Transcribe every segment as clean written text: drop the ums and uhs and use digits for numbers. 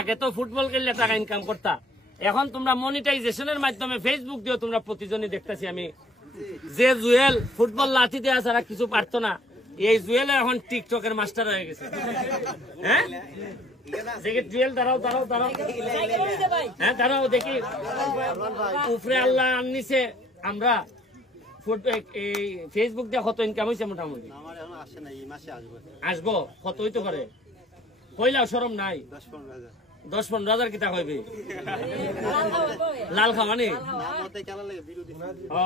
আগে তো ফুটবল খেললে টাকা ইনকাম করতা, এখন তোমরা মনিটাইজেশনের মাধ্যমে ফেসবুক দিয়েও তোমরা প্রতিজনই দেখতেছি আমি, যে জুয়েল ফুটবল লাঠি দেওয়া ছাড়া কিছু পারতো না, এই জুয়েল এখন টিকটকের মাস্টার হয়ে গেছে। হ্যাঁ জুয়েল দাঁড়াও দাঁড়াও দাঁড়াও, হ্যাঁ দাঁড়াও দেখি, উপরে আল্লাহ আননিছে আমরা ফেসবুক দিয়ে কত ইনকাম হয়েছে মোটামুটি? আসবো কত হইতে পারে? কইলাও সরম নাই? 10-15 হাজার কিতা কইবে? লাল খাওয়ানি? ও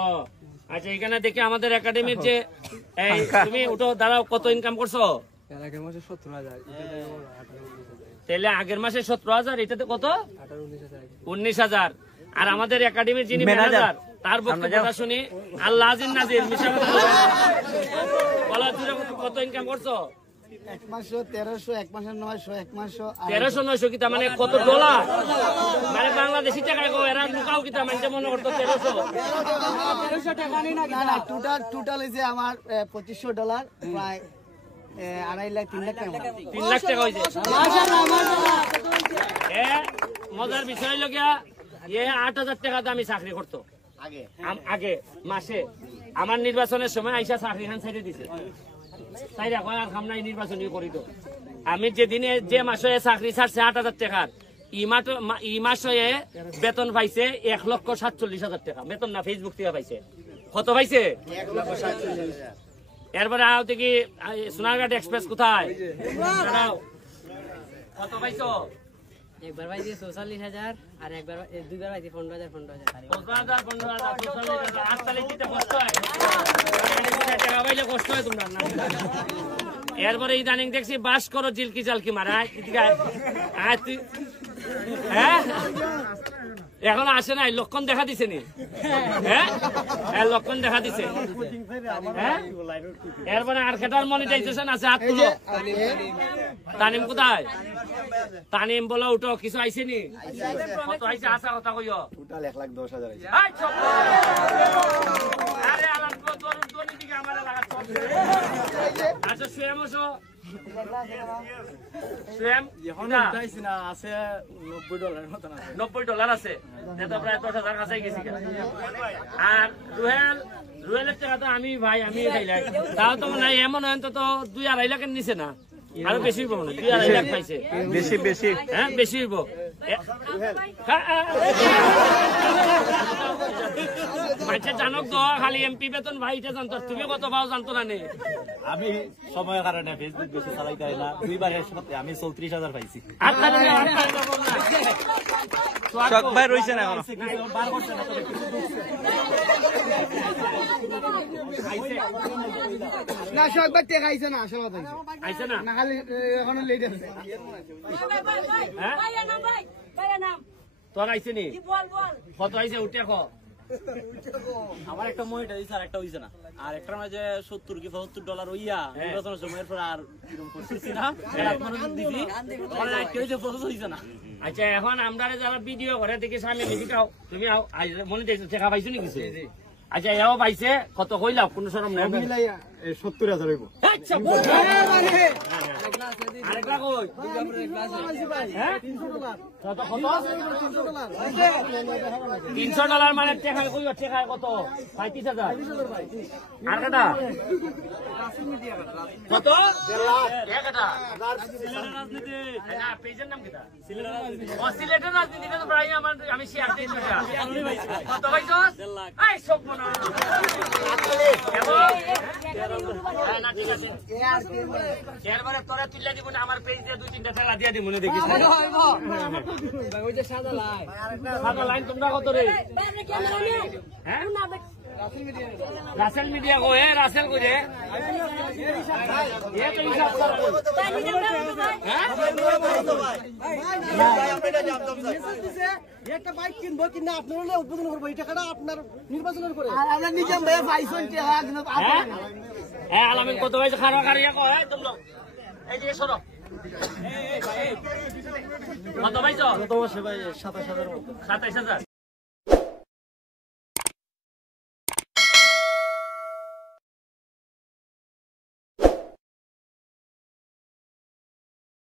আচ্ছা, এখানে দেখি আমাদের একাডেমির যে তুমি ওটা দাঁড়াও, কত ইনকাম করছো? তাহলে আগের মাসে 17,000, এটাতে কত? 19,000। আর আমাদের একাডেমির যিনি ম্যানেজার তার বক্তব্যটা শুনি, আল্লাহ আজিজ নাজির মিশা বলা, কত ইনকাম করছো? 1 মাসে 1300, 1 মাসে 900, 1 মাসে 1300-900 কিতা মানে কত ডলার? মানে বাংলাদেশি টাকা এরা লুকাও কিতা মানে মনে করতো 1300 টাকা না, টোটাল হয়েছে আমার $2500, প্রায় 2.5 লাখ 3 লাখ টাকা। 3 লাখ টাকা হয়েছে। মজার বিষয় লগিয়া 8,000 টাকা আমি চাকরি করতো আগে মাসে। আমার নির্বাচনের সময় আইসা চাকরি খান ছেড়ে দিছে, তাই দেখো আর খামনাই নির্বাচনী করিত। আমি যেদিনে যে মাসে চাকরি ছাড়ছে 8,000 টাকার, ই মাসে বেতন পাইছে 1,47,000 টাকা। বেতন না, ফেসবুক থেকে পাইছে। কত পাইছে? 1,47,000। এরপরে আওতে কি সোনারঘাট এক্সপ্রেস কোথায়? কত পাইছো? একবার পাইছি 44,000, আর একবার দুইবার পাইছি 15,000। 15,000 আটতালে দিতে কষ্ট হয়, টাকা পাইলে কষ্ট হয় তোমরা না। এরপরে ইদানিং দেখছি বাস করো জিলকি জালকি মারা। হ্যাঁ এখন আসে নাই, লক্ষণ দেখা দিছে নি? হ্যাঁ লক্ষণ দেখা দিছে। হ্যাঁ এরপরে আর খেটার মনিটাইজেশন আছে, হাত তুলো। তানিম কোথায়? তানিম বলো উঠো, কিছু আইছে নি? কত আইছে? আসা কথা কইও। টোটাল 1,10,000 আছে। আরে আলাদা দিকে আমার এলাকা চলছে। আচ্ছা সুয়েম আসো। $90 আছে, প্রায় 10,000 কাছে গেছি। আর রুয়েলের টাকা তো আমি ভাই আমি খাইলাই, তাও তো মনে হয় এমন হয় তো 2-2.5 লাখের নিচে না, আরো বেশি হইব মনে হয়। 2-2.5 লাখ পাইছে। বেশি হ্যাঁ বেশি হইব। জানক তো খালি এমপি বেতন ভাই এটা জানতো, তুমি কত পাও জানতো না? নে আমি সময়ের কারণে ফেসবুক বেশি চালাই যাই না, 2বার আমি 34,000 পাইছি। ভাই রয়েছে না তোর আইছে নি? কত আইছে উঠে আমার একটা মনিটাইজ আর একটা হইছে না, আর একটার মাঝে $70-75 হইয়া নির্বাচনের সময়ের পর আর করতেছি না, হইছে না। আচ্ছা এখন আমরা যারা ভিডিও করে দেখি সামনে দেখাও, তুমি মনিটাইজ টাকা পাইছো নি কিছু? আচ্ছা এও পাইছে, কত কইলাও? কোনো শরম নাই। 70,000 হইব। আরেকটা কই? $300 মানে টাকা কইবা? টাকা কত? 35,000। আর কটা? কত? 1,000। পেজের নাম কিটা? সিলেটের রাজনীতি তো প্রায় আমি শেয়ার দিই। কত পাইছো? এই সব মনে এরবারে তোরা তুলে দিব না, আমার পেজ দিয়ে 2-3টা ঠেলা দিয়ে দিব মনে দেখিস। সাদা লাইন তোমরা কত রে? হ্যাঁ রাসেল মিডিয়া কো হে, রাসেল কো রে তো হিসাব করো। একটা বাইক কিনবো, কিনা আপনার হলে উদ্বোধন করবো, এই টাকাটা আপনার নির্বাচনের করে আমরা নিজে পাইছেন। হ্যাঁ আলামিন কত হয়েছে? খারাপ কারিয়া কো তোমরা এই যে সরো। কত পাইছো? 27,000।